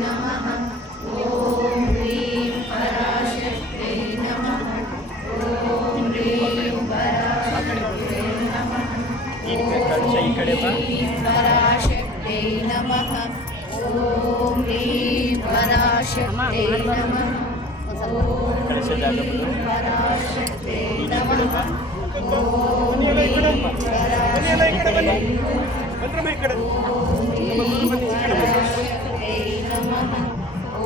नमः ॐ ह्रीं पराशक्त्यै नमः ॐ ह्रीं पराशक्त्यै नमः ॐ ह्रीं पराशक्त्यै नमः ॐ ह्रीं पराशक्त्यै नमः पराशक्त्यै नमः ॐ ह्रीं पराशक्त्यै नमः ॐ ह्रीं पराशक्त्यै नमः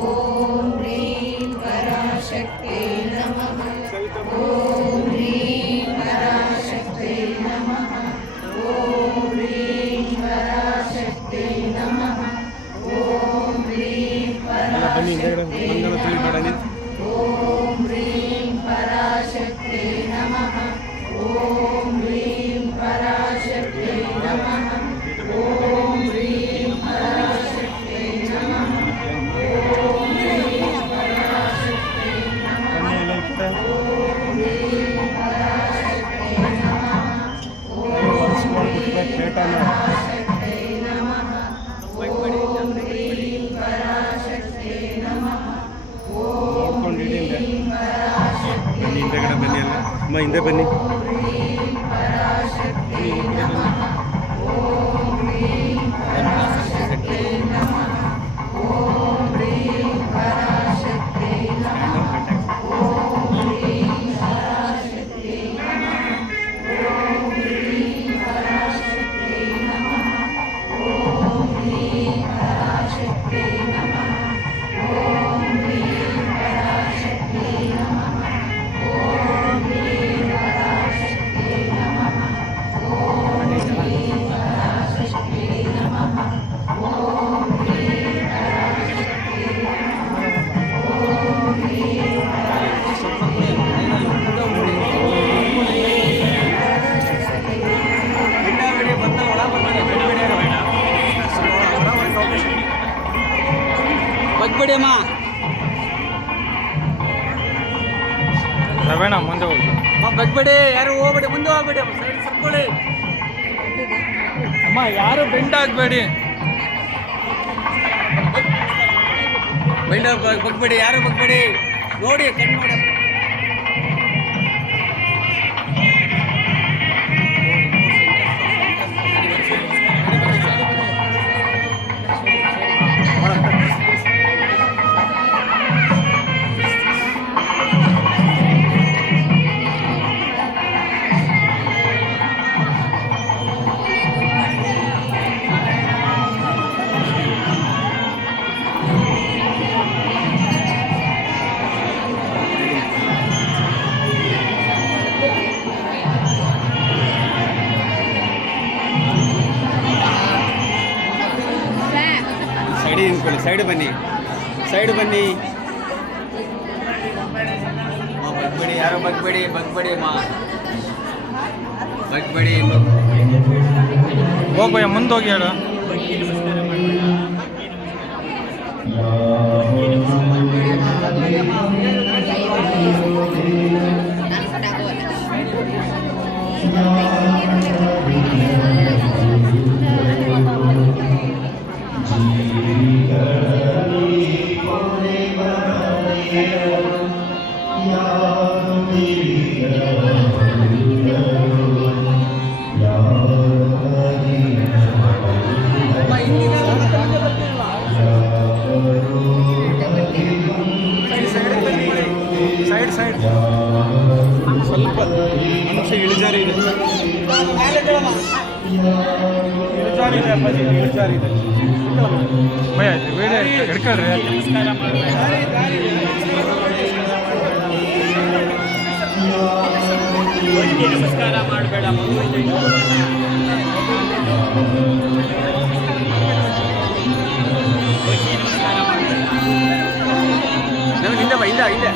ॐ ह्रीं पराशक्त्यै नमः ॐ ह्रीं पराशक्त्यै नमः ॐ ह्रीं पराशक्त्यै नमः ॐ ह्रीं पराशक्त्यै नमः ॐ ह्रीं पराशक्त्यै नमः ॐ ह्रीं पराशक्त्यै नमः ॐ ह्रीं पराशक्त्यै नमः ॐ ह्रीं पराशक्त्यै नमः ॐ ह्रीं पराशक्त्यै नमः ॐ ह्रीं पराशक्त्यै नमः ॐ ह्रीं पराशक्त्यै ಹಿಂದೆ ಬನ್ನಿ ह्रीं पराशक्त्यै नमः ॐ ह्रीं पराशक्त्यै नमः ॐ ह्रीं पराशक्त्यै नमः ॐ ह्रीं पराशक्त्यै नमः ॐ ह्रीं पराशक्त्यै नमः ॐ ह्रीं पराशक्त्यै नमः ॐ ह्रीं पराशक्त्यै नमः ॐ ह्रीं पराशक्त्यै नमः ॐ ह्रीं पराशक्त्यै नमः ॐ ह्रीं पराशक्त्यै नमः ॐ ह्रीं ಬಗ್ಬೇಡಿಯಮ್ಮ ರವೇಣ ಮುಂದೆ ಹೋಗಿ ಬಗ್ಬೇಡಿ, ಯಾರು ಹೋಗ್ಬೇಡಿ, ಮುಂದೆ ಹೋಗ್ಬೇಡಿ, ಸೈಡ್ ಸರ್ಕೊಳ್ಳಿ. ಅಮ್ಮ ಯಾರು ಬೆಂಡ್ ಆಗಬೇಡಿ. ಬಗ್ಬೇಡಿ, ಯಾರು ಬಗ್ಬೇಡಿ, ನೋಡಿ ಕಣ್ಣು ನೋಡಿ. ಸೈಡ್ ನಿಂತ್ಕೊಳ್ಳಿ, ಸೈಡ್ ಬನ್ನಿ, ಸೈಡ್ ಬನ್ನಿ. ಬಗ್ಬೇಡಿ, ಯಾರು ಬಗ್ಬೇಡಿ, ಬಗ್ಬೇಡಿ ಅಮ್ಮ, ಬಗ್ಬೇಡಿ. ಹೋಗ್ಬಯ್ಯ ಮುಂದೆ ಹೋಗಿ ಹೇಳು. ಸೈಡ್ ಸೈಡ್ ಸ್ವಲ್ಪ ಮನುಷ್ಯ ಇಳಿಜಾರಿ ಇದೆ, ಇಳಿಜಾರಿ ಇದೆ ಅಪ್ಪಾಜಿ, ಇಳಿಜಾರಿ ಇದೆ. ಭಯ ಆಯ್ತು, ಬೇಡ ಹಿಡ್ಕೊಳ್ರಿ. ನಮಸ್ಕಾರ ಮಾಡಬೇಡ, ಹಿಂದೆ ಬಾ, ಹಿಂದೆ ಹಿಂದೆ.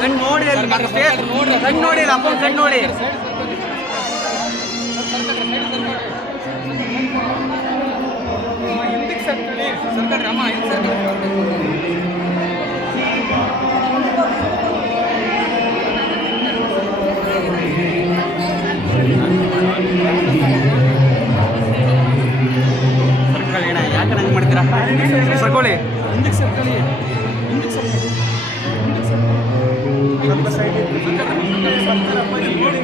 ಕಣ್ಣು ನೋಡಿ ಅಲ್ಲಿ ಮಗ ಫೇಸ್ ಕಣ್ಣು ನೋಡಿ ಅಲ್ಲ ಅಪ್ಪನ ಕಣ್ಣು ನೋಡಿ. ಹಿಂದಕ್ಕೆ ಸರ್ಕೊಳ್ಳಿ. ಸರ್ಕಲ್ ಅಮ್ಮ ಇದು ಸರ್ಕಲ್. ಸರ್ಕಲ್ ಏನ ಯಾಕೆ ಹಂಗೆ ಮಾಡ್ತೀರಾ? ಸರ್ಕೊಳ್ಳಿ. ಹಿಂದಕ್ಕೆ ಸರ್ಕೊಳ್ಳಿ. ಹಿಂದಕ್ಕೆ ಸರ್ಕೊಳ್ಳಿ. ಸ್ವಲ್ಪ ಸೈಡ್ ಅಪ್ಪಾಜಿ ನೋಡಿ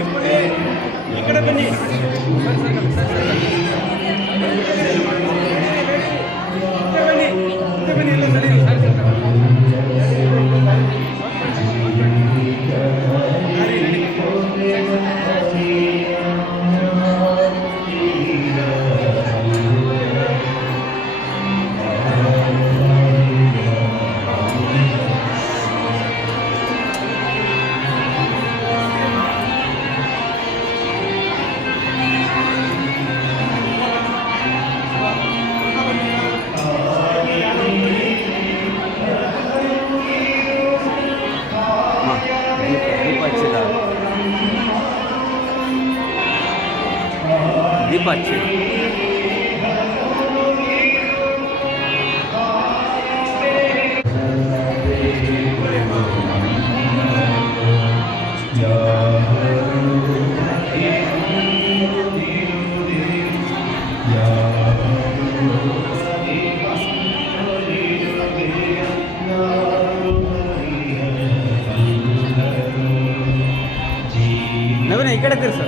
ಈ ಕಡೆ ಬನ್ನಿ. ಬನ್ನಿ ಇಲ್ಲ ಸರಿ ದೀಪ ಹಚ್ಚಿ. ನವೀನ ಈ ಕಡೆ ತಿರ್ಸು.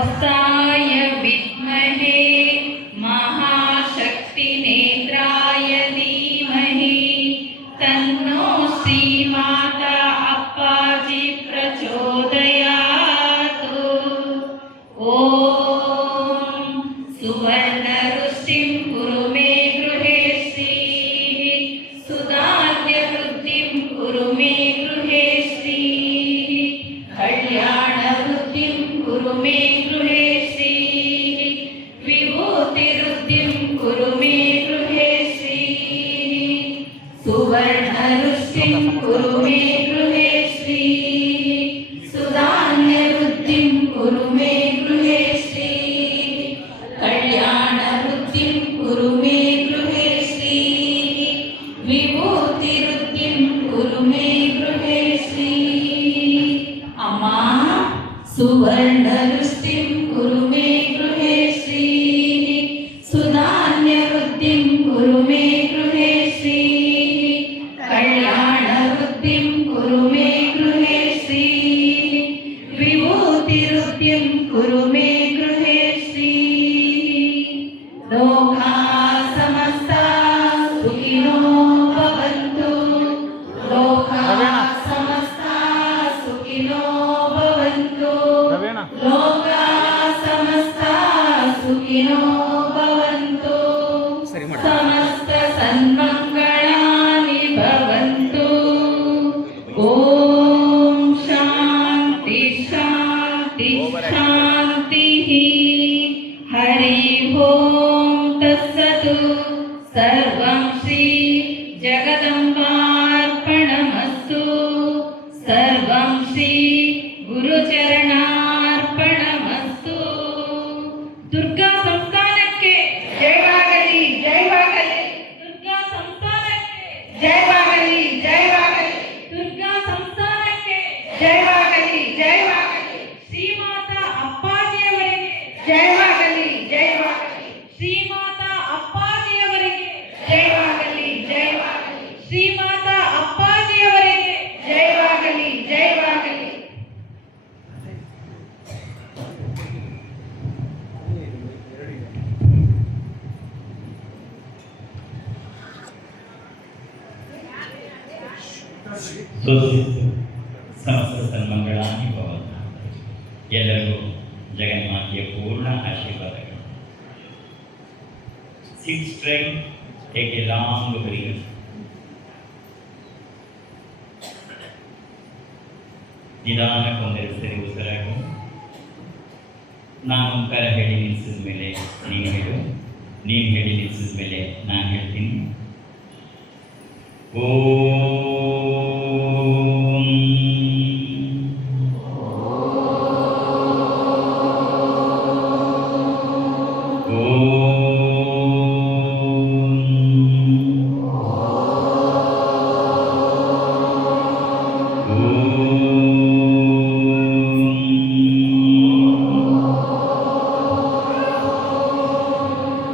अस्ताय विद्महे महाशक्तिनेत्राय धीमहि तन्नो श्रीमाता अप्पाजी प्रचोदयातु। ॐ सुवर्णरुचिं कुरु मे गृहे श्रीः सुधान्यवृद्धिं कुरु मे गृहे श्रीः कल्याणवृद्धिं कुरु मे गृहे श्रीः विभूतिवृद्धिं कुरु मे गृहे श्रीः सुवर्णरुचिं कुरु मे गृहे श्रीः सुधान्यवृद्धिं कुरु मे गृहे श्रीः कल्याणवृद्धिं कुरु मे गृहे श्रीः विभूतिवृद्धिं कुरु मे गृहे श्रीः। अम्मा सुवर्णरुचिं कुरु मे गृहे श्रीः सुधान्यवृद्धिं कुरु मे गृहे श्रीः कल्याणवृद्धिं कुरु मे गृहे श्रीः विभूतिवृद्धिं कुरु मे गृहे श्रीः। लोकाः समस्ताः सुखिनो भवन्तु लोकाः समस्ताः सुखिनो भवन्तु लोकाः समस्ताः सुखिनो भवन्तु ಸರಿ ಮಾಡಿ. समस्त सन्मङ्गलानि भवन्तु। ॐ शान्ति शान्ति शान्तिः। हरि ओं तत्सत्। सर्वं श्री जगदम्बार्पणमस्तु। सर्वं श्री गुरुचरणार्पणमस्तु। दुर्गा संस्थानಕ್ಕೆ ಜಯವಾಗಲಿ ಜಯವಾಗಲಿ ದುರ್ಗಾ ಸಂಸ್ಥಾನಕ್ಕೆ ಜಯವಾಗಲಿ ಜಯವಾಗಲಿ ದುರ್ಗಾ ಸಂಸ್ಥಾನಕ್ಕೆ ಜಯವಾಗಲಿ ಜಯವಾಗಲಿ ಶ್ರೀಮಾತಾ ಅಪ್ಪಾಜಿಯವರಿಗೆ ಜಯವಾಗಲಿ ಜಯವಾಗಲಿ ಶ್ರೀಮಾತಾ ಅಪ್ಪಾಜಿಯವರಿಗೆ ಜಯವಾಗಲಿ ಜಯವಾಗಲಿ ಶ್ರೀಮಾತಾ ಅಪ್ಪಾಜಿಯವರಿಗೆ ಜಯವಾಗಲಿ ಜಯವಾಗಲಿ ಸಮಸ್ತ ಸನ್ಮಂಗಳಾನಿ ಭವಂತು. ಎಲ್ಲರಿಗೂ ಜಗನ್ಮಾತೆಯ ಪೂರ್ಣ ಆಶೀರ್ವಾದಗಳು. Sit straight, take a long breath. ನಿಧಾನಕ್ಕೊಂದರೆ ಸರಿ ಉಸಿರಾಡು. ನಾನು ಓಂಕಾರ ಹೇಳಿ ನಿಲ್ಲಿಸಿದ ಮೇಲೆ ನೀನು ಹೇಳು, ನೀನು ಹೇಳಿ ನಿಲ್ಲಿಸಿದ ಮೇಲೆ ನಾನು ಹೇಳ್ತೀನಿ.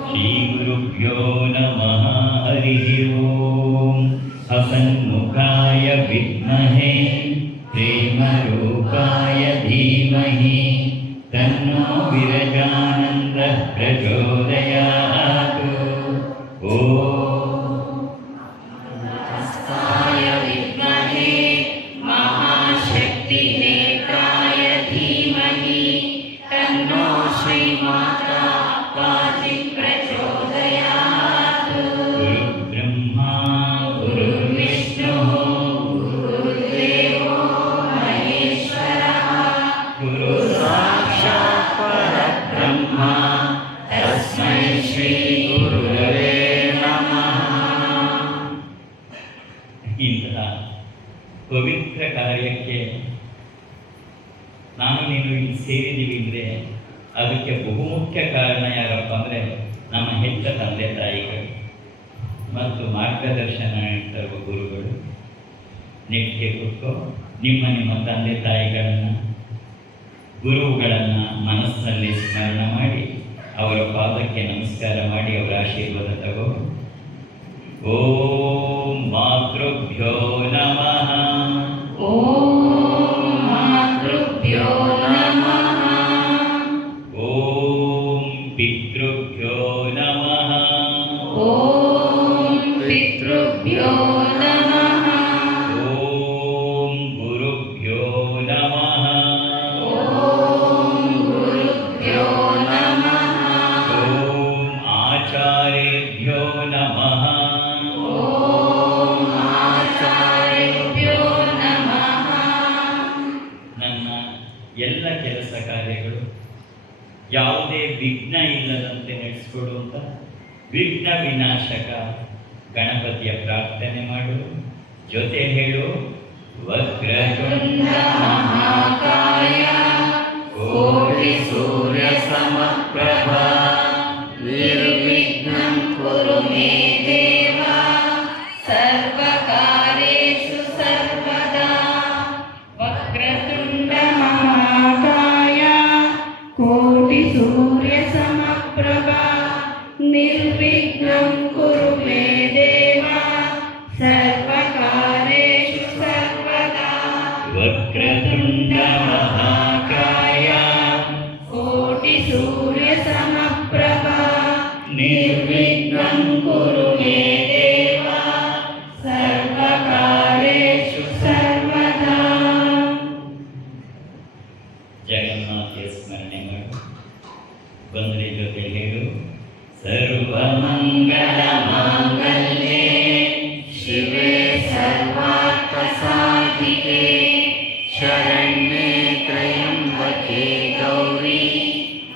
ಶ್ರೀ ಗುರುಭ್ಯೋ ನಮಃ. आनन्द प्रचोदयातु ॐ हस्ताय विद्महे महाशक्तिनेत्राय धीमहि तन्नो श्रीमाता पाति प्रचोदयात्। गुरुब्रह्मा गुरुर्विष्णुः गुरुर्देवो महेश्वरः गुरुसाक्षात् परब्रह्म तस्मै श्री गुरुवे नमः। ಇಂತಹ ಪವಿತ್ರ ಕಾರ್ಯಕ್ಕೆ ನಾನು ನೀನು ಇಲ್ಲಿ ಸೇರಿದ್ದೀವಿ ಅಂದರೆ ಅದಕ್ಕೆ ಬಹುಮುಖ್ಯ ಕಾರಣ ಯಾರಪ್ಪ ಅಂದರೆ ನಮ್ಮ ಹೆತ್ತ ತಂದೆ ತಾಯಿಗಳು ಮತ್ತು ಮಾರ್ಗದರ್ಶನ ನೀಡ್ತಿರುವ ಗುರುಗಳು. ನೆಟ್ಟಿಗೆ ಕೂತ್ಕೊ ನಿಮ್ಮ ತಂದೆ ತಾಯಿಗಳನ್ನು ಗುರುಗಳನ್ನು ಮನಸ್ಸಿನಲ್ಲಿ ಸ್ಮರಣ ಮಾಡಿ ಅವರ ಪಾದಕ್ಕೆ ನಮಸ್ಕಾರ ಮಾಡಿ ಅವರ ಆಶೀರ್ವಾದ ತಗೋ. ಓಂ ಮಾತೃಭ್ಯೋ ನಮಃ. ಓಂ ಮಾತೃಭ್ಯೋ ನಮಃ. ಓಂ ಪಿತೃಭ್ಯೋ ನಮಃ. ಓಂ ಪಿತೃಭ್ಯೋ ನಮಃ. ಓಂ ಗುರುಭ್ಯೋ ನಮಃ. ಓಂ ಗುರುಭ್ಯೋ ನಮಃ. ಓಂ ಆಚಾರ್ಯೇಭ್ಯೋ ನಮಃ. ಓಂ ಆಚಾರ್ಯೇಭ್ಯೋ ನಮಃ. ನನ್ನ ಎಲ್ಲ ಕೆಲಸ ಕಾರ್ಯಗಳು ಯಾವುದೇ ವಿಘ್ನ ಇಲ್ಲದಂತೆ ನಡೆಸಿಕೊಡುವಂಥ ವಿಘ್ನ ವಿನಾಶಕ ಗಣಪತಿಯ ಪ್ರಾರ್ಥನೆ ಮಾಡು. ಜೊತೆ ಹೇಳು, ವಕ್ರತುಂಡ ಮಹಾಕಾಯ ಕೋಟಿ ಸೂರ್ಯ ಸಮಪ್ರಭ ನಿರ್ವಿಘ್ನಂ ಕುರು ಮೇ ದೇವ ಸರ್ವಕಾರ್ಯೇಷು ಸರ್ವದಾ. ವಕ್ರತುಂಡ ಮಹಾಕಾಯ ಕೋಟಿ ಸೂರ್ಯ ಸಮಪ್ರಭ ನಿರ್ವಿಘ್ನಂ ಕುರು ಮೇ ದೇವ ಸರ್ವಕಾರ್ಯೇಷು ಸರ್ವದಾ. ವಕ್ರತುಂಡ ಮಹಾಕಾಯ ಕೋಟಿ ಸೂರ್ಯ ಸಮಪ್ರಭ ನಿರ್ವಿಘ್ನಂ ಕುರು ಮೇ ದೇವ ಸರ್ವಕಾರ್ಯೇಷು ಸರ್ವದಾ. ಜಗನ್ಮಾತೆಯ ಸ್ಮರಣೆ ಮಾಡು. ಬಂದರೆ ಜೊತೆ ಹೇಳು, ಸರ್ವಮಂಗಳ ಮಾಂಗಲ್ಯೆ ಶಿವೆ ಸರ್ವಾರ್ಥ ಸಾಧಿಕೆ ಶರಣ್ಯೆ ತ್ರ್ಯಂಬಕೆ ಗೌರಿ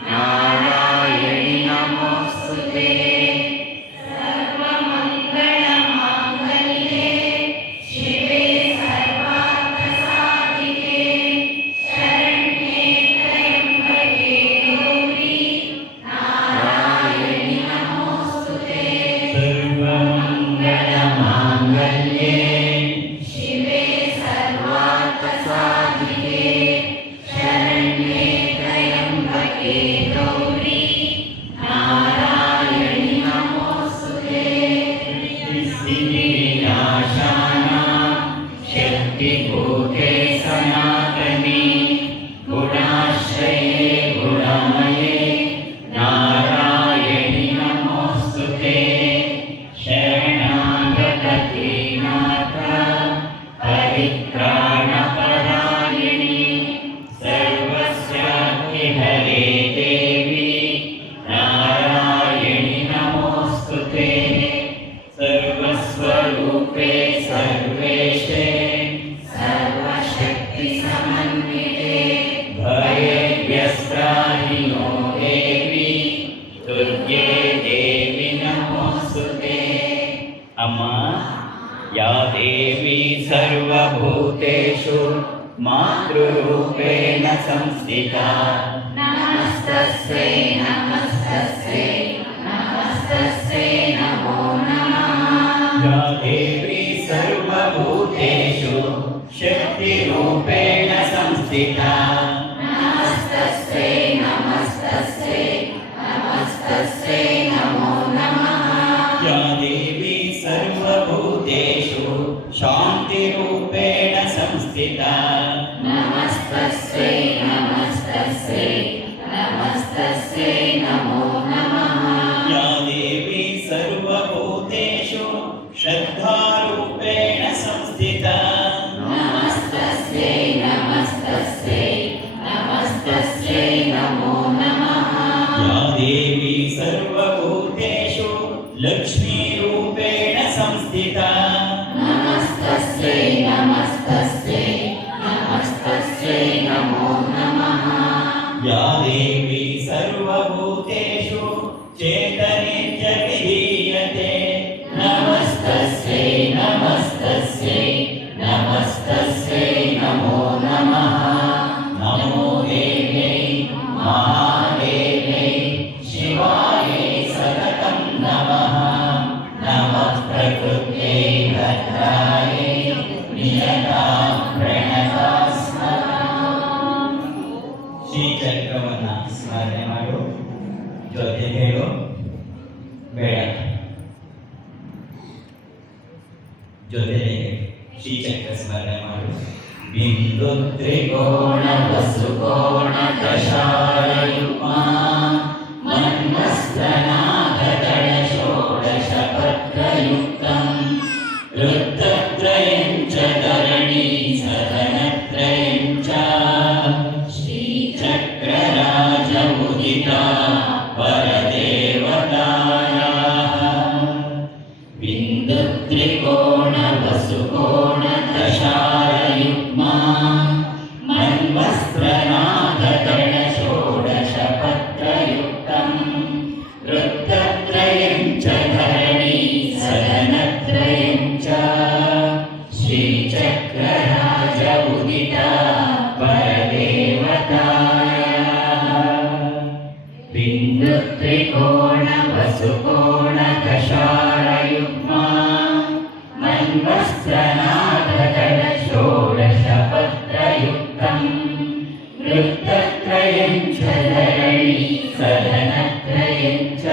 ನಾರಾಯಣಿ ನಮೋಸ್ತುತೆ. ಸರ್ವಮಂಗಳ ಮಾಂಗಲ್ಯೆ ಶಿವೆ ಸರ್ವಾರ್ಥ ಸಾಧಿಕೆ ಶರಣ್ಯೆ ತ್ರ್ಯಂಬಕೆ ಗೌರಿ ನಾರಾಯಣಿ ನಮೋಸ್ತುತೆ. ಸರ್ವಮಂಗಳ ಮಾಂಗಲ್ಯೆ ಶಿವೆ ಸರ್ವಾರ್ಥ ಸಾಧಿಕೆ ಶರಣ್ಯೆ ತ್ರ್ಯಂಬಕೆ ಗೌರಿ ನಾರಾಯಣಿ ನಮೋಸ್ತುತೆ. ಸಿದ್ಧಿವಿನಾಶಾನ ಶಕ್ತಿಭೂತೆ ಸನಾತನಿ ಗುಣಾಶ್ರಯೇ ಗುಣಮಯೇ ನಾರಾಯಣಿ ನಮೋಸ್ತುತೆ. ಶರಣಾಗತದೀನಾಥ ಪರಿತ್ರಾಣಪರಾಯಣಿ ಸರ್ವಸ್ಯಾಪಿ ಹರೇ ದೇವಿ ನಾರಾಯಣಿ ನಮೋಸ್ತುತೆ. ಸರ್ವಸ್ವರೂಪೇ ಸರ್ವೇಶೇ ಸರ್ವಶಕ್ತಿ ಸಮನ್ವಿತೆ ಭಯವ್ಯಸ್ತ್ರಾಹಿ ನೋ ದೇವಿ ದುರ್ಗೆ ದೇವಿ ನಮೋಸ್ತುತೆ. ಅಮ್ಮ, ಯಾ ದೇವಿ ಸರ್ವಭೂತೇಷು ಮಾತೃರೂಪೇಣ ಸಂಸ್ಥಿತಾ ನಮಸ್ತಸ್ಯೈ ನಮಸ್ತಸ್ಯೈ ನಮಸ್ತಸ್ಯೈ ನಮೋ ನಮಃ. या देवी सर्वभूतेषु शक्तिरूपेण संस्थिता नमस्तस्यै नमस्तस्यै नमस्तस्यै नमो नमः. या देवी सर्वभूतेषु शान्तिरूपेण संस्थिता नमस्तस्यै नमस्तस्यै नमस्तस्यै लक्ष्मीरूपेण संस्थिता नमस्तस्यै नमस्तस्यै नमस्तस्यै नमो नमः या देवी सर्वभूतेषु चेतनेत्यभिधीयते नमस्तस्यै नमस्तस्यै नमस्तस्यै नमो नमः नमो देव्यै महादेव्यै शिवायै सततं नमः नमः प्रकृत्यै भद्रायै नियतां प्रणतास्मराम ಶ್ರೀಚಕ್ರವನ್ನ ಸ್ಮರಣೆ ಮಾಡು, ಜೊತೆ ಹೇಳು ಬೇಡ, ಜೊತೆಗೆ ಶ್ರೀಚಕ್ರ ಸ್ಮರಣೆ ಮಾಡು. ಬಿಂದು ತ್ರಿಕೋಣ ವಸುಕೋಣ ದಶಾಯುಗ್ಮ ಮನ್ಮಸ್ತನಾಭದಳ ಷೋಡಶ ಪತ್ರಯುಕ್ತಂ ವೃತ್ತತ್ರಯಂ ಚ ಧರಣಿ ಸದನತ್ರಯಂ ಚ ಶ್ರೀಚಕ್ರರಾಜ ಉದಿತಾ ಪರದೇವತಾಯಾಃ ಬಿಂದು ತ್ರಿಕೋಣ ವಸುಕೋಣ ದಶಾಯುಗ್ಮ ಮನ್ಮಸ್ತ್ರನಾಭದಳ ಷೋಡಶ ಪತ್ರಯುಕ್ತಂ ವೃತ್ತತ್ರಯಂ ಚ ಧರಣಿ ಸದನತ್ರಯಂ ಚ ಶ್ರೀಚಕ್ರರಾಜ ಉದಿತಾ ಪರದೇವತಾಯಾಃ ಬಿಂದು ತ್ರಿಕೋಣ ವಸುಕೋಣ ದಶಾಯುಗ್ಮ ಮನ್ಮಸ್ತ್ರನಾಭದಳ ಷೋಡಶ ಪತ್ರಯುಕ್ತಂ ವೃತ್ತತ್ರಯಂ ಚ ಧರಣಿ ಸದನತ್ರಯಂ ಚ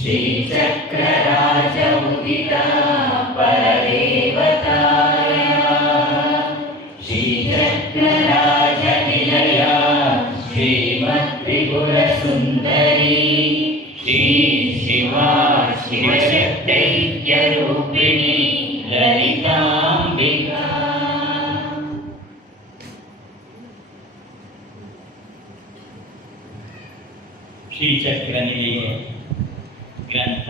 ಶ್ರೀಚಕ್ರರಾಜ ಉದಿತಾ ಪರದೇವತಾಯಾಃ ಶ್ರೀಚಕ್ರರಾಜ ನಿಲಯ ಶ್ರೀಮತ್ತ್ರಿಪುರ ಸುಂದರಿ ಶ್ರೀ ಶಿವಾ ಶಿವಶಕ್ತೈಕ್ಯ ರೂಪಿಣಿ ಲಲಿತಾಂಬಿಕಾ. ಶ್ರೀಚಕ್ರ ನಿಲಯ ಗ್ರಂಥ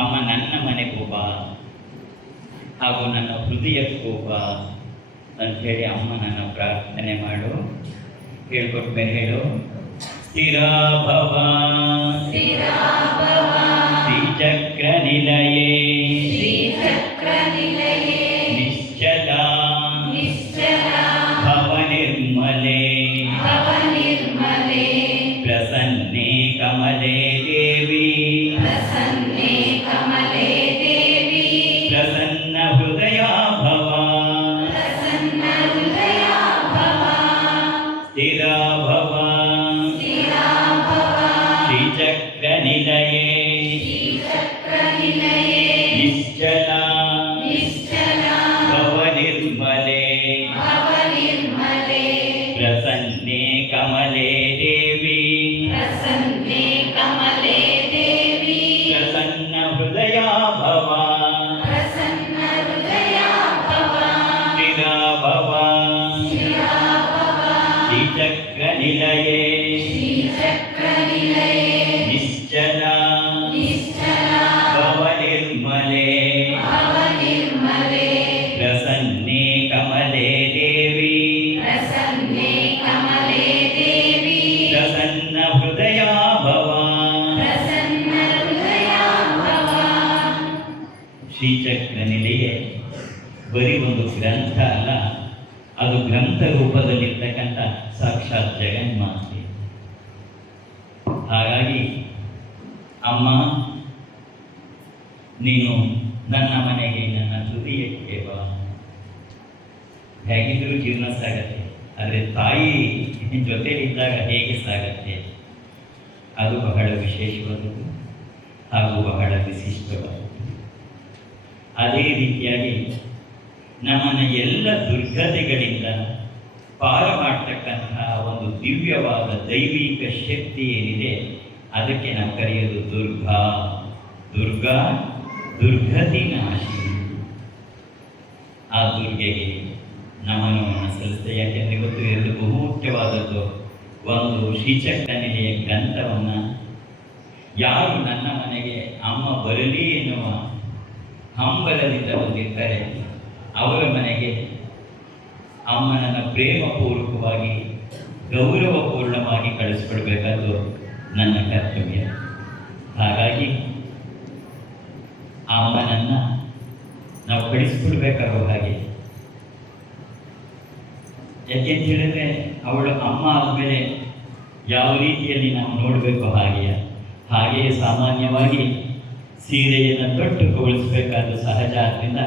ಅಮ್ಮ ನನ್ನ ಮನೆಗೂ ಬಾ ಹಾಗೂ ನನ್ನ ಹೃದಯಕ್ಕೂ ಬಾ ಅಂಥೇಳಿ ಅಮ್ಮ ನನ್ನ ಪ್ರಾರ್ಥನೆ ಮಾಡು. ಹೇಳ್ಕೊಟ್ಮೆ ಹೇಳು. ಸ್ಥಿರಾ ಭವ ಶ್ರೀಚಕ್ರ ನಿಲಯೇ ನಿಶ್ಚಲಾ ಭವ ನಿರ್ಮಲೆ ಪ್ರಸನ್ನೆ ಕಮಲೆ ದೇವಿ ಪ್ರಸನ್ನ ಹೃದಯ ಭವ ಸ್ಥಿರ ಭವ ಶ್ರೀಚಕ್ರ ನಿಲಯೇ ನಿಶ್ಚಲಾ ಭವ ನಿರ್ಮಲೆ ಪ್ರಸನ್ನೆ ಕಮಲೆ ದೇವಿ ಪ್ರಸನ್ನ ಹೃದಯ ಭವ ಸ್ಥಿರ ಭವ ಶ್ರೀಚಕ್ರ ನಿಲಯೇ ನಿಶ್ಚಲಾ ಭವ ನಿರ್ಮಲೆ ಪ್ರಸನ್ನೆ ಕಮಲೆ ದೇವಿ ಪ್ರಸನ್ನ ಹೃದಯ ಭವ. ಶ್ರೀಚಕ್ರ ನಿಲಯ ಬರೀ ಒಂದು ಗ್ರಂಥ ಅಲ್ಲ, ಅದು ಗ್ರಂಥ ರೂಪದಲ್ಲಿರ್ತಕ್ಕಂಥ ಸಾಕ್ಷಾತ್ ಜಗನ್ಮಾತೆ. ಹಾಗಾಗಿ ಅಮ್ಮ ನೀನು ನನ್ನ ಮನೆಗೆ, ನನ್ನ ಹೃದಯಕ್ಕೆ ಬಾ. ಹೇಗಿದ್ರೂ ಜೀವನ ಸಾಗತ್ತೆ, ಆದರೆ ತಾಯಿ ಜೊತೆಲಿದ್ದಾಗ ಹೇಗೆ ಸಾಗತ್ತೆ, ಅದು ಬಹಳ ವಿಶೇಷವಾದದ್ದು ಹಾಗೂ ಬಹಳ ವಿಶಿಷ್ಟವಾದದ್ದು. ಅದೇ ರೀತಿಯಾಗಿ ನಮ್ಮನ್ನು ಎಲ್ಲ ದುರ್ಗತಿಗಳಿಂದ ಪಾರ ಮಾಡ್ತಕ್ಕಂತಹ ಒಂದು ದಿವ್ಯವಾದ ದೈವಿಕ ಶಕ್ತಿ ಏನಿದೆ ಅದಕ್ಕೆ ನಾವು ಕರೆಯೋದು ದುರ್ಗಾ. ದುರ್ಗಾ ದುರ್ಗತಿ ನಾಶಿ. ಆ ದುರ್ಗೆಗೆ ನಮನವನ್ನು ಸಲ್ಲಿಸಿದೆ. ಯಾಕೆಂದರೆ ಇವತ್ತು ಎರಡು ಬಹುಮುಖ್ಯವಾದದ್ದು. ಒಂದು ಶ್ರೀಚಕ್ರ ನಿಲಯ ಗ್ರಂಥವನ್ನು ಯಾರು ನನ್ನ ಮನೆಗೆ ಅಮ್ಮ ಬರಲಿ ಎನ್ನುವ ಹಂಬಲದಿಂದ ಬಂದಿರ್ತಾರೆ ಅವರ ಮನೆಗೆ ಅಮ್ಮನನ್ನು ಪ್ರೇಮಪೂರ್ವಕವಾಗಿ ಗೌರವಪೂರ್ಣವಾಗಿ ಕಳಿಸ್ಕೊಡ್ಬೇಕಾದ್ದು ನನ್ನ ಕರ್ತವ್ಯ. ಹಾಗಾಗಿ ಆ ಅಮ್ಮನನ್ನು ನಾವು ಕಳಿಸ್ಕೊಡ್ಬೇಕಾಗೋ ಹಾಗೆ. ಯಾಕೆಂತ ಹೇಳಿದ್ರೆ ಅವಳು ಅಮ್ಮ ಆದಮೇಲೆ ಯಾವ ರೀತಿಯಲ್ಲಿ ನಾವು ನೋಡಬೇಕು ಹಾಗೆಯೇ ಸಾಮಾನ್ಯವಾಗಿ ಸೀರೆಯನ್ನು ತೊಟ್ಟು ಕಳಿಸ್ಬೇಕಾದ ಸಹಜ. ಆದ್ದರಿಂದ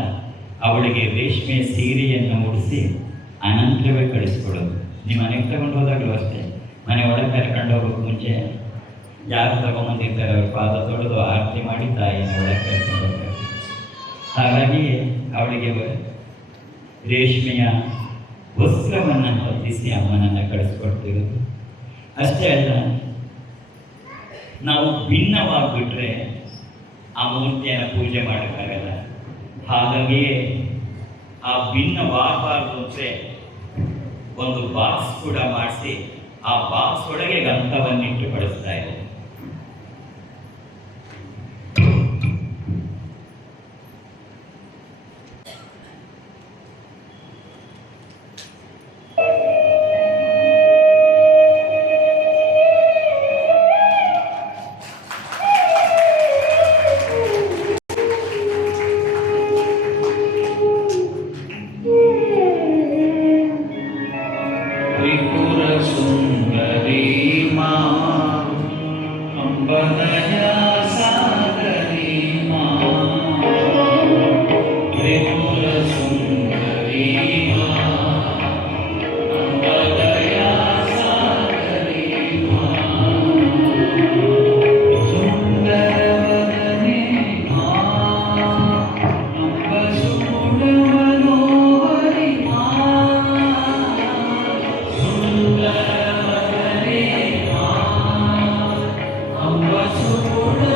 ಅವಳಿಗೆ ರೇಷ್ಮೆ ಸೀರೆಯನ್ನು ಉಡಿಸಿ ಅನಂತರವೇ ಕಳಿಸ್ಕೊಡೋದು. ನೀವು ಮನೆಗೆ ತಗೊಂಡು ಹೋದಾಗಲೂ ಅಷ್ಟೇ, ಮನೆ ಒಳಗೆ ಕರ್ಕೊಂಡು ಹೋಗೋಕ್ಕೆ ಮುಂಚೆ ಯಾರು ತಗೊಂಬಂದಿರ್ತಾರೆ ಅವ್ರ ಪಾದ ತೊಳೆದು ಆರತಿ ಮಾಡಿ ತಾಯಿಯನ್ನು ಒಳಗೆ ಕರ್ಕೊಂಡು ಹೋಗ್ತಾರೆ. ಹಾಗಾಗಿ ಅವಳಿಗೆ ರೇಷ್ಮೆಯ ವಸ್ತ್ರವನ್ನು ಹೊತ್ತಿಸಿ ಅಮ್ಮನನ್ನು ಕಳಿಸ್ಕೊಡ್ತಿರೋದು. ಅಷ್ಟೇ ಅಲ್ಲ, ನಾವು ಭಿನ್ನವಾಗಿಬಿಟ್ರೆ ಆ ಮೂರ್ತಿಯನ್ನು ಪೂಜೆ ಮಾಡೋಕ್ಕಾಗಲ್ಲ. ಹಾಗಾಗಿಯೇ ಆ ಭಿನ್ನವಾಗಬಾರ್ದು ಅಂದರೆ ಒಂದು ಬಾಕ್ಸ್ ಕೂಡ ಮಾಡಿಸಿ ಆ ಬಾಕ್ಸ್ ಒಳಗೆ ಗಂಧವನ್ನಿಟ್ಟು ಬಳಸ್ತಾ ಇದೆ. Ambasador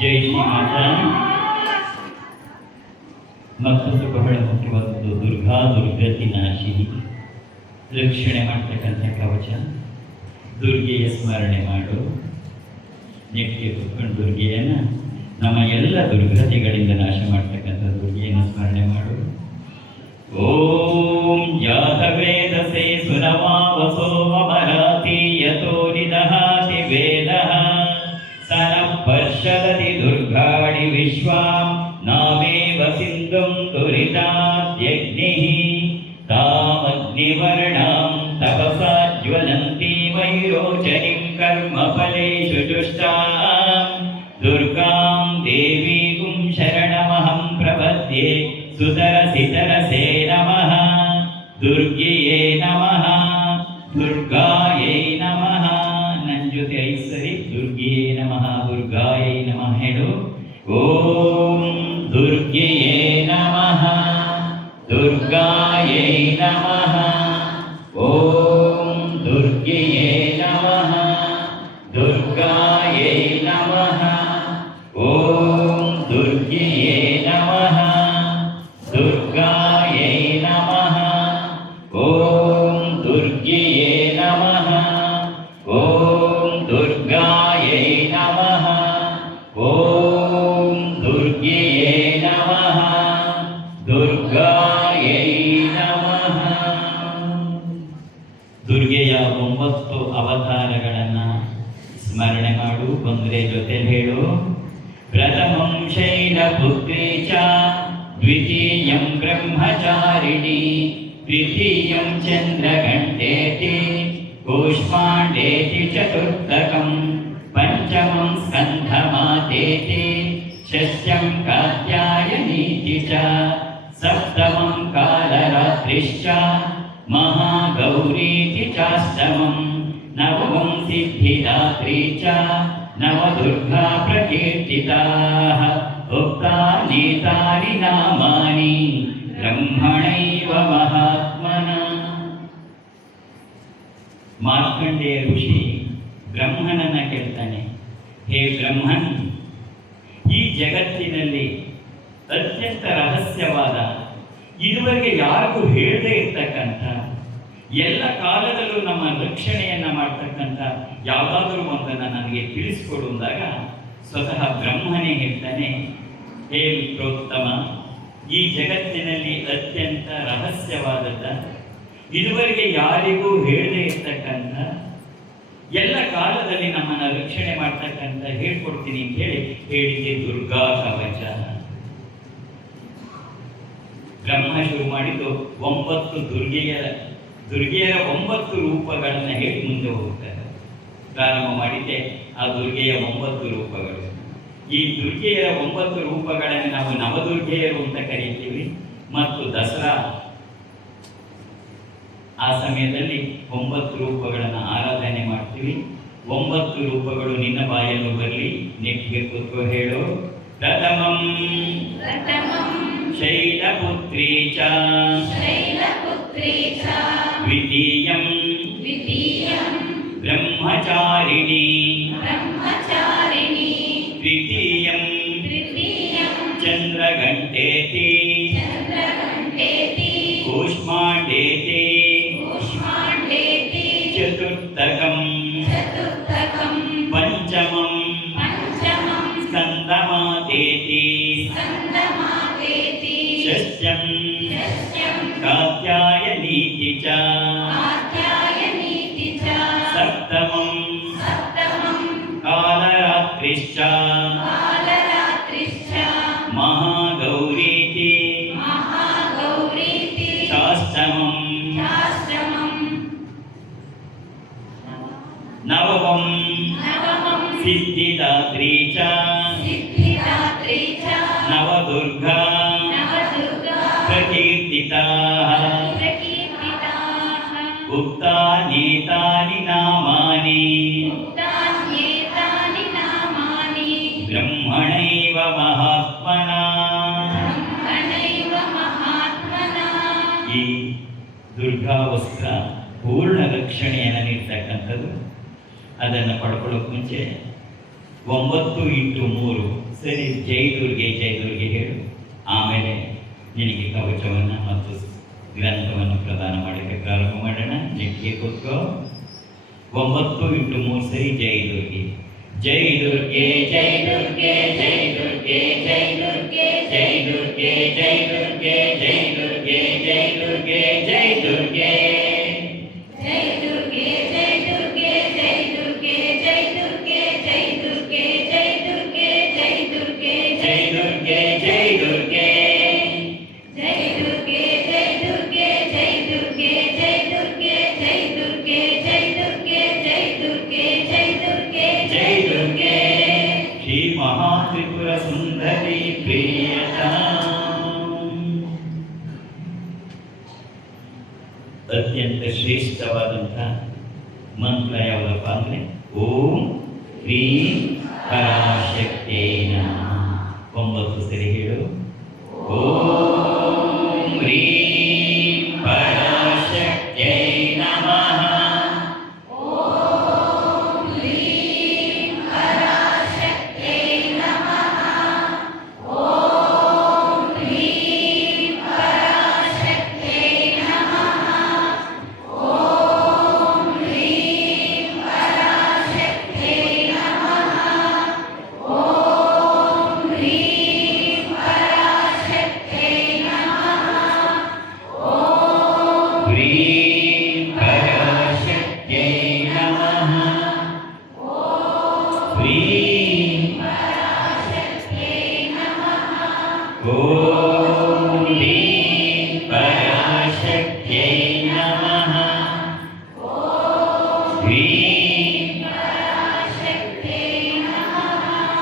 ಜೈ ಶ್ರೀ ಮಾತಾ. ಮತ್ತೊಂದು ಬಹಳ ಮುಖ್ಯವಾದದ್ದು ದುರ್ಗಾ ದುರ್ಗತಿ ನಾಶಿನಿ, ರಕ್ಷಣೆ ಮಾಡ್ತಕ್ಕಂಥ ಕವಚ. ದುರ್ಗೆಯ ಸ್ಮರಣೆ ಮಾಡು, ನೆಟ್ಟಿಗೆ ಕೂತ್ಕೊಂಡು ದುರ್ಗೆಯನ್ನು, ನಮ್ಮ ಎಲ್ಲ ದುರ್ಗತಿಗಳಿಂದ ನಾಶ ಮಾಡ್ತಕ್ಕಂಥ ದುರ್ಗೆಯನ್ನು ಸ್ಮರಣೆ ಮಾಡು. ಓಂ ಜಾತವೇದಸೆ ಸುನವಾವಸೋ ಮರಾತಿ ಯತೋ ನಿದಹಾತಿ ವೇದಃ ಸನಃ ಪರ್ಷದತಿ ದುರ್ಗಾಡಿ ವಿಶ್ವಾಂ ನಾಮೇವ ಸಿಂಧುಂ ತುರಿತಾದ್ಯಗ್ನಿಃ ತಾಮಗ್ನಿವರ್ಣ विरोचनीं कर्मफलेषु जुष्टां दुर्गां देवीं शरणमहं प्रपद्ये सुतरसितरसे नमः दुर्ग्यै नमः दुर्गायै नमः ನನ್ನ ಜೊತೆ 5 ಸರಿ ದುರ್ಗ್यै ನಮಃ ದುರ್ಗಾयै ನಮಃ ಹೇಳು ಓಂ ದುರ್ಗ್यै ನಮಃ दुर्गायै नमः ॐ दुर्ग्यै नमः दुर्गायै नमः ॐ दुर्ग्यै नमः दुर्गायै नमः ॐ दुर्ग्यै नमः ॐ दुर्गायै नमः ॐ दुर्ग्यै नमः दुर्गायै नमः ದುರ್ಗೆಯ 9 ಅವತಾರಗಳನ್ನು ಸ್ಮರಣೆ ಮಾಡು ಬಂದ್ರೆ ಜೊತೆ ಹೇಳು ಪ್ರಥಮಂ ಶೈಲಪುತ್ರಿ ಚ ದ್ವಿತೀಯಂ ಬ್ರಹ್ಮಚಾರಿಣಿ ತೃತೀಯಂ ಚಂದ್ರಘಂಟೇತಿ ಕೂಷ್ಮಾಂಡೇತಿ ಚತುರ್ಥಕಂ ಪಂಚಮಂ ಸ್ಕಂಧಮಾತೇತಿ ಷಷ್ಠಂ ಕಾತ್ಯಾಯನೀತಿ ಚ सप्तमं कालरात्रिश्च महागौरीति चाष्टमं नवमं सिद्धिदात्री च नवदुर्गा प्रकीर्तिताः उक्तानीतानि नामानि ब्रह्मणैव महात्मना ಮಾರ್ಕಂಡೇಯ ಋಷಿ ಬ್ರಹ್ಮನನ್ನ ಕೇಳ್ತಾನೆ ಹೇ ಬ್ರಹ್ಮನ್ ಈ ಜಗತ್ತಿನಲ್ಲಿ ಅತ್ಯಂತ ರಹಸ್ಯವಾದ ಇದುವರೆಗೆ ಯಾರಿಗೂ ಹೇಳದೇ ಇರ್ತಕ್ಕಂಥ ಎಲ್ಲ ಕಾಲದಲ್ಲೂ ನಮ್ಮ ರಕ್ಷಣೆಯನ್ನ ಮಾಡ್ತಕ್ಕಂಥ ಯಾವುದಾದ್ರೂ ಒಂದನ್ನು ನನಗೆ ತಿಳಿಸ್ಕೊಡು ಅಂದಾಗ ಸ್ವತಃ ಬ್ರಹ್ಮನೇ ಹೇಳ್ತಾನೆ ಹೇ ವಿಪ್ರೋತ್ತಮ ಈ ಜಗತ್ತಿನಲ್ಲಿ ಅತ್ಯಂತ ರಹಸ್ಯವಾದದ್ದ ಇದುವರೆಗೆ ಯಾರಿಗೂ ಹೇಳದೇ ಇರ್ತಕ್ಕಂಥ ಎಲ್ಲ ಕಾಲದಲ್ಲಿ ನಮ್ಮನ್ನು ರಕ್ಷಣೆ ಮಾಡ್ತಕ್ಕಂಥ ಹೇಳ್ಕೊಡ್ತೀನಿ ಅಂತ ಹೇಳಿ ಹೇಳಿದೆ ದುರ್ಗಾ ಕವಚ. ಬ್ರಹ್ಮ ಶುರು ಮಾಡಿದ್ದು 9 ದುರ್ಗೆಯರ 9 ರೂಪಗಳನ್ನು ಹೇಳಿ ಮುಂದೆ ಹೋಗ್ತಾರೆ. ಪ್ರಾರಂಭ ಮಾಡಿದ್ದೆ ಆ ದುರ್ಗೆಯ 9 ರೂಪಗಳು. ಈ ದುರ್ಗೆಯರ 9 ರೂಪಗಳನ್ನು ನಾವು ನವದುರ್ಗೆಯರು ಅಂತ ಕರೀತೀವಿ. ಮತ್ತು ದಸರಾ ಆ ಸಮಯದಲ್ಲಿ 9 ರೂಪಗಳನ್ನು ಆರಾಧನೆ ಮಾಡ್ತೀವಿ. 9 ರೂಪಗಳು ನಿನ್ನ ಬಾಯಲ್ಲೂ ಬರಲಿ, ನೆಟ್ಟಿಗೆ ಕೂತ್ಕೋ ಹೇಳು. ಪ್ರಥಮಂ ಶೈಲಪುತ್ರಿ ಚ ದ್ವಿತೀಯಂ ಬ್ರಹ್ಮಚಾರಿಣಿ ತೃತೀಯಂ ಚಂದ್ರಘಂಟೇತಿ ಕೂಷ್ಮಾಂಡೇತಿ ಚತುರ್ಥಕಂ ಪಂಚಮಂ ಸ್ಕಂದಮಾತೇತಿ ಷಷ್ಠಂ ಕಾತ್ಯಾಯನೀತಿ ಚ ಸಪ್ತಮಂ ಕಾಲರಾತ್ರಿಶ್ಚ ಮಹಾಗೌರೀತಿ ಶಾಷ್ಟಮಂ ನವಮಂ ಸಿದ್ಧಿದಾತ್ರಿ ಚ ನವದುರ್ಗಾ ಪ್ರಕೀರ್ತಿತಾಃ ಉಕ್ತಾನೇತಾನಿ ನಾಮಾನಿ ಬ್ರಹ್ಮಣೈವ ಮಹಾತ್ಮನಾ. ಈ ದುರ್ಗಾ ವಸ್ತ್ರ ಪೂರ್ಣ ರಕ್ಷಣೆಯನ್ನು ನೀಡ್ತಕ್ಕಂಥದ್ದು. ಅದನ್ನು ಪಡ್ಕೊಳ್ಳೋಕೆ ಮುಂಚೆ 9x3 ಸರಿ ಜೈ ದುರ್ಗೆ ಹೇಳು. ಆಮೇಲೆ ನಿನಗೆ ಕವಚವನ್ನು ಮತ್ತು ಗ್ರಂಥವನ್ನು ಪ್ರದಾನ ಮಾಡಲಿಕ್ಕೆ ಪ್ರಾರಂಭ ಮಾಡೋಣ. ನೆಟ್ಟಿಗೆ ಕೂತ್ಕೋ. 9x3 ಸರಿ ಜೈ ದುರ್ಗೆ ಜೈ ದುರ್ಗೆ ಜೈ ದುರ್ಗೆ ಜೈ ದುರ್ಗೆ ಜೈ ದುರ್ಗೆ ಜೈ ದುರ್ಗೆ ಜೈ ದುರ್ಗೆ ಜೈ ದುರ್ಗೆ ಜೈ ದುರ್ಗೆ ಜೈ ದುರ್ಗೆ ಪ್ರಸಿದ್ಧವಾದಂಥ ಮಂತ್ರ ಯಾವುದಪ್ಪ ಅಂದರೆ ಓಂ ಹ್ರೀಂ ಪರಾಶಕ್ತೇ ನಮಃ. 9 ಸರಿ ಹೇಳು. ಓಂ ಹ್ರೀಂ ಪರಾಶಕ್ತೇ ನಮಃ.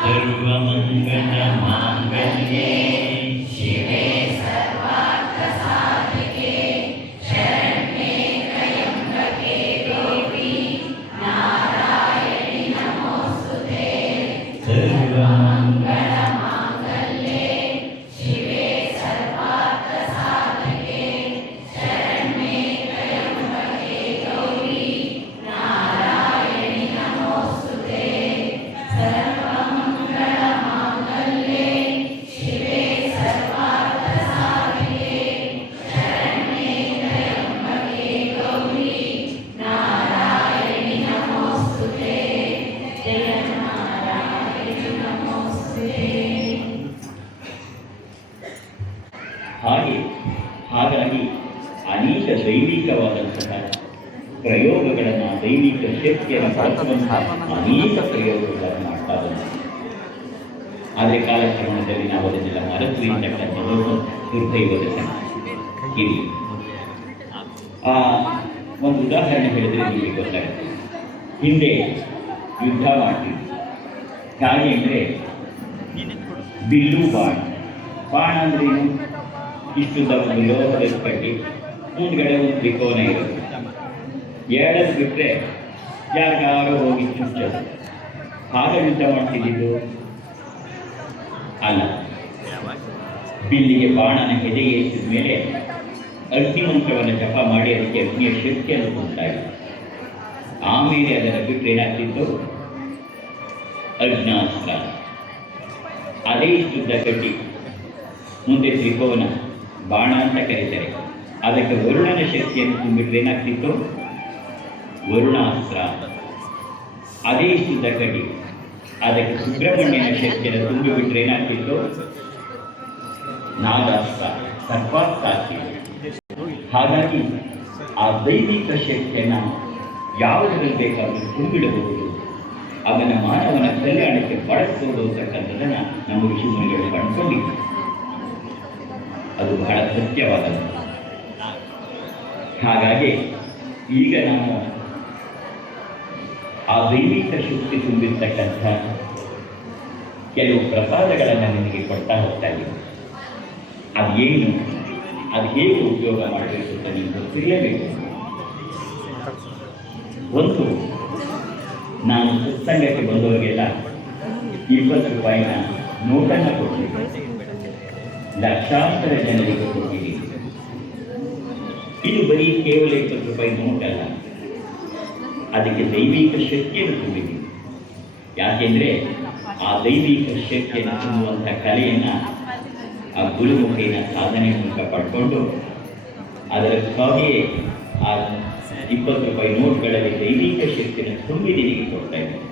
सर्वमङ्गलमाङ्गल्ये शिवे सर्वार्थसाधिके शरण्ये त्र्यम्बके गौरी नारायणि नमोऽस्तुते. सर्वमङ्गलमाङ्गल्ये शिवे सर्वार्थसाधिके शरण्ये त्र्यम्बके गौरी नारायणि नमोऽस्तुते. ಹಾಗಾಗಿ ಅನೇಕ ದೈವಿಕವಾದಂತಹ ಪ್ರಯೋಗಗಳನ್ನು, ದೈವಿಕ ಶಕ್ತಿಯನ್ನು ಬಳಸುವಂತಹ ಅನೇಕ ಪ್ರಯೋಗಗಳನ್ನು ಮಾಡ್ತಾ ಬಂದ. ಆದರೆ ಕಾಲಕ್ರಮಣದಲ್ಲಿ ನಾವು ಅದನ್ನೆಲ್ಲ ಮರೆತು ಇರ್ತಕ್ಕಂಥದ್ದು ದುರ್ದೈವದ ಇಲ್ಲಿ ಒಂದು ಉದಾಹರಣೆ ಹೇಳಿದ್ರೆ ನಿಮಗೆ ಗೊತ್ತಾಗುತ್ತೆ. ಹಿಂದೆ ಯುದ್ಧ ಮಾಡ್ತೀವಿ. ಹಾಗೆ ಅಂದರೆ ಬಿಲ್ಲು ಬಾಣ ಅಂದ್ರೆ ಇಷ್ಟುದ ಒಂದು ಲೋಹದ ಕಡ್ಡಿ, ಮುಂದ್ಗಡೆ ಒಂದು ತ್ರಿಕೋನ ಇರುತ್ತೆ. ಎರಡನ್ನು ಬಿಟ್ಟರೆ ಯಾರಿಗಾರೋ ಹೋಗಿ ಚುಚ್ಚೋದು. ಹಾಗೆ ಯುದ್ಧ ಮಾಡ್ತಿದ್ದು ಅಲ್ಲ. ಬಿಲ್ಲಿಗೆ ಬಾಣನ ಹೆದೆಗೆ ಏರಿಸಿದ ಮೇಲೆ ಅಗ್ನಿಮಂತ್ರವನ್ನು ಜಪ ಮಾಡಿ ಅದಕ್ಕೆ ಅಗ್ನಿಯ ಶಕ್ತಿಯನ್ನು ಉಂಟಾಯಿತು. ಆಮೇಲೆ ಅದನ್ನು ಬಿಟ್ಟರೆ ಏನಾಗ್ತಿತ್ತು? ಅಗ್ನಾಸ್ತ್ರ. ಅದೇ ಇಷ್ಟುದ್ದ ಕಡ್ಡಿ, ಮುಂದೆ ತ್ರಿಕೋನ, ಬಾಣ ಅಂತ ಕರೀತಾರೆ. ಅದಕ್ಕೆ ವರುಣನ ಶಕ್ತಿಯನ್ನು ತುಂಬಿಟ್ರೆ ಏನಾಗ್ತಿತ್ತು? ವರುಣಾಸ್ತ್ರ. ಅದೇ ಇಷ್ಟುದ್ದ ಕಡ್ಡಿ, ಅದಕ್ಕೆ ಸುಬ್ರಹ್ಮಣ್ಯನ ಶಕ್ತಿಯನ್ನು ತುಂಬಿಬಿಟ್ರೆ ಏನಾಗ್ತಿತ್ತು? ನಾಗಾಸ್ತ್ರ, ಸರ್ಪಾಸ್ತ್ರ ಆಗ್ತಿತ್ತು. ಹಾಗಾಗಿ ಆ ದೈವಿಕ ಶಕ್ತಿಯನ್ನು ಯಾವುದರಲ್ಲಿ ಬೇಕಾದರೂ ತುಂಬಿಡಬಹುದು, ಅದನ್ನು ಮಾನವನ ಕಲ್ಯಾಣಕ್ಕೆ ಬಳಸಬಹುದು ಅಂತಕ್ಕಂಥದ್ದನ್ನು ನಮ್ಮ ಋಷಿಮುನಿಗಳು ಕಂಡುಕೊಂಡಿದ್ದಾರೆ. ಅದು ಬಹಳ ಸತ್ಯವಾದದ್ದು. ಹಾಗಾಗಿ ಈಗ ನಾವು ಆ ದೈವಿಕ ಶಕ್ತಿ ತುಂಬಿರ್ತಕ್ಕಂಥ ಕೆಲವು ಪ್ರಸಾದಗಳನ್ನು ನಿಮಗೆ ಕೊಡ್ತಾ ಹೋಗ್ತಾ ಇದ್ದೀವಿ. ಅದೇನು, ಅದು ಹೇಗೆ ಉಪಯೋಗ ಮಾಡಬೇಕು ಅಂತ ನೀವು ಗೊತ್ತಿರಲೇಬೇಕು. ಒಂದು, ನಾನು ಸತ್ಸಂಗಕ್ಕೆ ಬಂದವರಿಗೆಲ್ಲ 20 ರೂಪಾಯಿನ ನೋಟನ್ನು ಕೊಟ್ಟಿದ್ದೀನಿ. ಲಕ್ಷಾಂತರ ಜನರಿಗೆ ಕೊಟ್ಟಿದ್ದೀನಿ. ಇದು ಬರೀ ಕೇವಲ 20 ರೂಪಾಯಿ ನೋಟಲ್ಲ, ಅದಕ್ಕೆ ದೈವಿಕ ಶಕ್ತಿಯನ್ನು ತುಂಬಿದ್ದೀನಿ. ಯಾಕೆಂದರೆ ಆ ದೈವಿಕ ಶಕ್ತಿಯನ್ನು ತುಂಬುವಂಥ ಕಲೆಯನ್ನು ಆ ಗುರುಮುಖೇನ ಸಾಧನೆ ಮೂಲಕ ಪಡ್ಕೊಂಡು ಅದಕ್ಕಾಗಿಯೇ ಆ 20 ರೂಪಾಯಿ ನೋಟ್ಗಳಲ್ಲಿ ದೈವಿಕ ಶಕ್ತಿಯನ್ನು ತುಂಬಿದ್ದೀನಿ ಕೊಡ್ತಾ ಇದ್ದೀನಿ.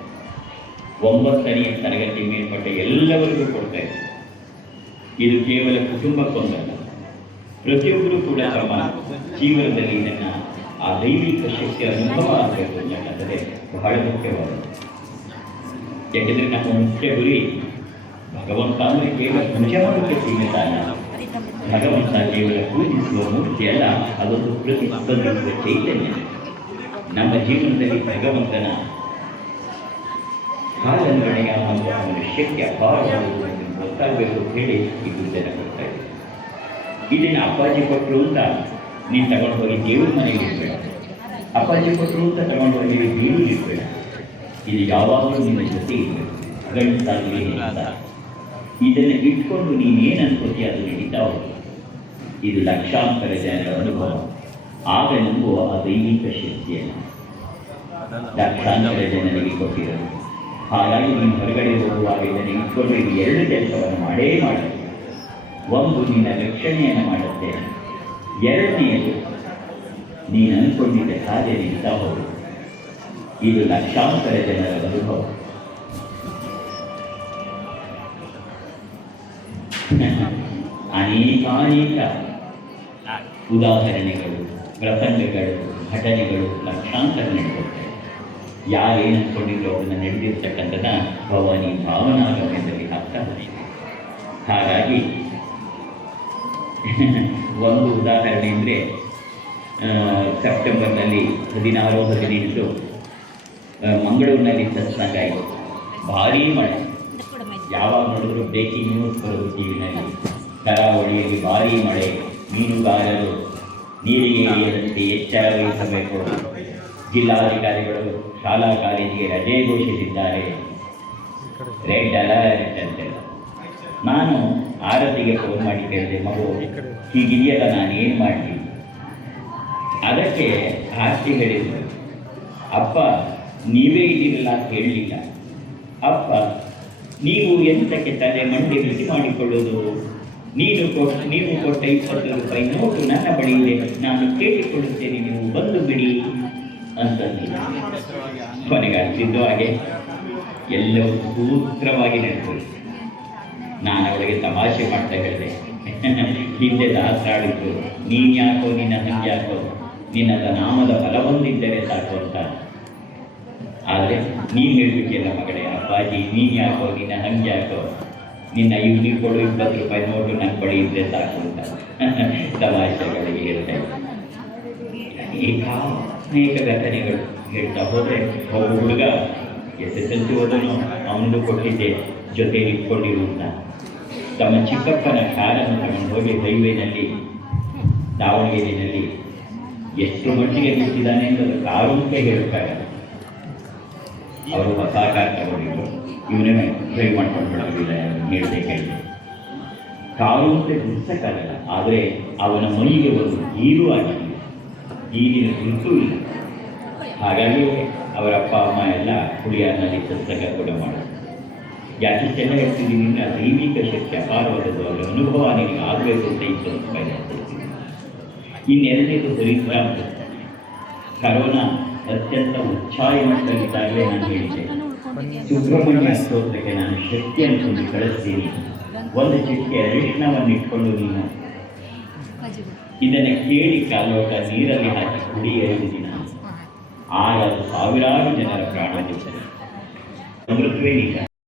9ನೇ ತರಗತಿ ಮೇಲ್ಪಟ್ಟ ಎಲ್ಲವರಿಗೂ ಕೊಡ್ತಾ ಇದ್ದೀನಿ. ಇದು ಕೇವಲ ಕುಟುಂಬಕ್ಕೊಂದಲ್ಲ, ಪ್ರತಿಯೊಬ್ಬರೂ ಕೂಡ ತಮ್ಮ ಜೀವನದಲ್ಲಿ ಇದನ್ನು ಆ ದೈವಿಕ ಶಕ್ತಿಯ ಅನುಭವ ಆಗಬೇಕು ಅಂತಕ್ಕಂಥದ್ದೇ ಬಹಳ ಮುಖ್ಯವಾದದ್ದು. ಯಾಕೆಂದರೆ ನಮ್ಮ ಮುಖ್ಯ ಗುರಿ ಭಗವಂತ ಅಂದರೆ ಕೇವಲ ಪೂಜೆ ಮಾಡೋಕ್ಕೆ ಸೀಮಿತ ಅಲ್ಲ. ಭಗವಂತ ಕೇವಲ ಪೂಜಿಸುವ ಮೂರ್ತಿ ಅಲ್ಲ, ಅದೊಂದು ಪ್ರತಿಸ್ಪಂದಿಸುವ ಚೈತನ್ಯ. ನಮ್ಮ ಜೀವನದಲ್ಲಿ ಭಗವಂತನ ಕಾಲನ್ವಯ ಮತ್ತು ಅವನ ಶಕ್ತಿ ಅಪಾರವಾಗುವುದು ಗೊತ್ತಾಗಬೇಕು ಅಂತ ಹೇಳಿ ಈ ಪೂಜೆನ ಕೊಡ್ತಾ ಇದ್ದೀವಿ. ಇದನ್ನು ಅಪ್ಪಾಜಿ ಕೊಟ್ಟರು ಅಂತ ನೀನು ತಗೊಂಡು ಹೋಗಿ ದೇವ್ರ ಮನೆಗೆ ಇಡಬೇಡ. ಅಪ್ಪಾಜಿ ಕೊಟ್ಟರು ಅಂತ ತಗೊಂಡು ಹೋಗಿ ನೀರು ಇರಬೇಡ. ಇದು ಯಾವಾಗಲೂ ನಿನ್ನ ಜೊತೆ ಇರಬೇಕು, ಗಂಡಸಾಗಲಿ ಅಂತ. ಇದನ್ನು ಇಟ್ಕೊಂಡು ನೀನೇನು ಅನ್ಕೋತೀಯ ಅದು ನಡೀತಾ ಹೋಗಿ. ಇದು ಲಕ್ಷಾಂತರ ಜನರ ಅನುಭವ. ಆಗ ನಂಬುವ ಆ ದೈವಿಕ ಶಕ್ತಿಯನ್ನು ಲಕ್ಷಾಂತರ ಜನರಿಗೆ ಕೊಟ್ಟಿರೋದು. ಹಾಗಾಗಿ ನೀನು ಹೊರಗಡೆ ಹೋಗುವಾಗ ಇದನ್ನು ಇಟ್ಕೊಂಡು ಇದು ಎರಡು ಕೆಲಸವನ್ನು ಮಾಡೇ ಮಾಡುತ್ತೆ. ಒಂದು, ನಿನ್ನ ರಕ್ಷಣೆಯನ್ನು ಮಾಡುತ್ತೆ. ಎರಡನೆಯದು, ನೀನು ಅಂದ್ಕೊಂಡಿದ್ದ ಕಾರ್ಯ ನಡೀತಾ ಹೋಗುದು. ಇದು ಲಕ್ಷಾಂತರ ಜನರ ಅನುಭವ. ಅನೇಕಾನೇಕ ಉದಾಹರಣೆಗಳು, ಪ್ರಸಂಗಗಳು, ಘಟನೆಗಳು ಲಕ್ಷಾಂತರ ನಡೆಯುತ್ತೆ. ಯಾರೇನು ಅಂದ್ಕೊಂಡಿದ್ರು ಅದನ್ನು ನಡೆದಿರ್ತಕ್ಕಂಥದ ಭವಾನಿ ಭಾವನಾಗಮನದಲ್ಲಿ ಆಗ್ತಾ ಇದೆ. ಹಾಗಾಗಿ ಒಂದು ಉದಾಹರಣೆ ಅಂದರೆ, ಸೆಪ್ಟೆಂಬರ್ನಲ್ಲಿ 16-18 ಮಂಗಳೂರಿನಲ್ಲಿ ಸತ್ಸಂಗ ಆಯಿತು. ಭಾರೀ ಮಳೆ, ಯಾವಾಗ ನೋಡಿದ್ರು ಬ್ರೇಕಿಂಗ್ ನ್ಯೂಸ್ ಬರೋದು ಟಿವಿನಲ್ಲಿ. ಕರಾವಳಿಯಲ್ಲಿ ಭಾರೀ ಮಳೆ, ಮೀನುಗಾರರು ನೀರಿಗೆ ಇಳಿಯದಂತೆ ಎಚ್ಚರ ವಹಿಸಬೇಕು, ಜಿಲ್ಲಾಧಿಕಾರಿಗಳು ಶಾಲಾ ಕಾಲೇಜಿಗೆ ರಜೆ ಘೋಷಿಸಿದ್ದಾರೆ, ರೆಡ್ ಅಲರ್ಟ್ ಅಂತೆಲ್ಲ. ನಾನು ಆರತಿಗೆ ಫೋನ್ ಮಾಡಿ ಕೇಳಿದೆ, ಮಗು ಹೀಗಿದೆಯಲ್ಲ, ನಾನೇನು ಮಾಡಲಿ? ಅದಕ್ಕೆ ಆರ್ತಿ ಹೇಳಿದ್ರು, ಅಪ್ಪ ನೀವೇ ಇದಿರಲ್ಲ ಅಂತ ಹೇಳಲಿಲ್ಲ. ಅಪ್ಪ ನೀವು ಎಂತಕ್ಕೆ ತಲೆ ಮಂಡೆ ಬಿಸಿ ಮಾಡಿಕೊಳ್ಳೋದು? ನೀವು ಕೊಟ್ಟ 20 ರೂಪಾಯಿ ನೋಟು ನನ್ನ ಬಳಿ ಇದೆ, ನಾನು ಕೇಳಿಕೊಳ್ಳುತ್ತೇನೆ, ನೀವು ಬಂದು ಬಿಡಿ ಅಂತಂದು. ಕೊನೆಗೆ ಅನಿಸಿದ್ದು ಹಾಗೆ ಎಲ್ಲವೂ ಸೂತ್ರವಾಗಿ ನಡೆದು. ನಾನು ಅವಳಿಗೆ ತಮಾಷೆ ಮಾಡ್ತಾ ಹೇಳಿದೆ, ಹಿಂದೆ ದಾಸರಾಡಿದ್ದು, ನೀನು ಯಾಕೋ ನಿನ್ನ ಹಂಗೆ ಯಾಕೋ, ನಿನ್ನ ನಾಮದ ಬಲ ಹೊಂದಿದ್ದರೆ ಸಾಕು ಅಂತ. ಆದರೆ ನೀನು ಹೇಳ್ಬಿಟ್ಟಿಲ್ಲ ಮಗಳೇ, ಅಪ್ಪಾಜಿ ನೀನು ಯಾಕೋ ನಿನ್ನ ಹಂಗೆ ಯಾಕೋ, ನಿನ್ನ ನೀವು ಕೊಡು 20 ರೂಪಾಯಿ ನೋಟು ನನ್ನ ಬಳಿ ಇದ್ದರೆ ಸಾಕು ಅಂತ ತಮಾಷೆಗಳಿಗೆ ಹೇಳ್ತಾ ಇದ್ದೆ. ಅನೇಕ ಘಟನೆಗಳು ಹೇಳ್ತಾ ಹೋದರೆ, ಒಬ್ಬ ಹುಡುಗ SSLC ಹೋದನು, ಅವನಿಗೂ ಕೊಟ್ಟಿದ್ದೆ ಜೊತೆ ಇಟ್ಕೊಂಡಿರು ಅಂತ. ತಮ್ಮ ಚಿಕ್ಕಪ್ಪನ ಕಾರನ್ನು ತಗೊಂಡು ಹೋಗಿ ಹೈವೇನಲ್ಲಿ ದಾವಣಗೆರೆಯಲ್ಲಿ ಎಷ್ಟು ಮಟ್ಟಿಗೆ ನಿಂತಿದ್ದಾನೆ ಅಂತ ಕಾರು ಅಂತ ಹೇಳಕ್ಕಾಗಲ್ಲ. ಅವರು ಹೊಸ ಕಾರ್ ತಗೊಂಡಿದ್ರು, ಇವನೇ ಡ್ರೈವ್ ಮಾಡ್ಕೊಂಡು ಬಿಡೋದಿಲ್ಲ, ಹೇಳಿದೆ ಕೇಳಿದೆ. ಕಾರು ಅಂತ ನಿಲ್ಸಕ್ಕಾಗಲ್ಲ, ಆದರೆ ಅವನ ಮೈಗೆ ಒಂದು ಗೀರು ಆಗಿದೆ, ಈಗಿನ ಗುರುತೂ ಇಲ್ಲ. ಹಾಗಾಗಿ ಅವರ ಅಪ್ಪ ಅಮ್ಮ ಎಲ್ಲ ಹುಳಿಯಾರಿನಲ್ಲಿ ಸತ್ಸಂಗ ಕೂಡ ಮಾಡೋದು. ಯಾಕಿಷ್ಟೆಲ್ಲ ಹೇಳ್ತಿದ್ದೀನಿ ಅಂದರೆ, ದೈವಿಕ ಶಕ್ತಿ ಅಪಾರವಾದದ್ದು. ಅವರ ಅನುಭವ ನಿನಗೆ ಆಗಬೇಕು ಅಂತ ಇತ್ತು. ಇನ್ನೆರಡನೇದು ಪರಿಶ್ರಮ. ಕರೋನಾ ಅತ್ಯಂತ ಉಚ್ಛಾಯ ಮಟ್ಟದಲ್ಲಿದ್ದಾಗಲೇ ನಾನು ಹೇಳಿದ್ದೆ, ಸುಬ್ರಹ್ಮಣ್ಯ ಸ್ತೋತ್ರಕ್ಕೆ ನಾನು ಶಕ್ತಿಯನ್ನು ತುಂಬಿ ಕಳಿಸ್ತೀನಿ. ಒಂದು ಚಿಟಿಕೆ ಅರಿಶಿಣವನ್ನು ಇಟ್ಕೊಂಡು ನೀನು ಇದನ್ನು ಕೇಳಿ ಕಾಲೋಟ ನೀರಲ್ಲಿ ಹಾಕಿ ಕುಡಿ 5 ದಿನ, ಆಗ ಸಾವಿರಾರು ಜನರ ಪ್ರಾಣ ಉಳಿಯುತ್ತದೆ. ಅಮೃತವೇ ನಿಜ.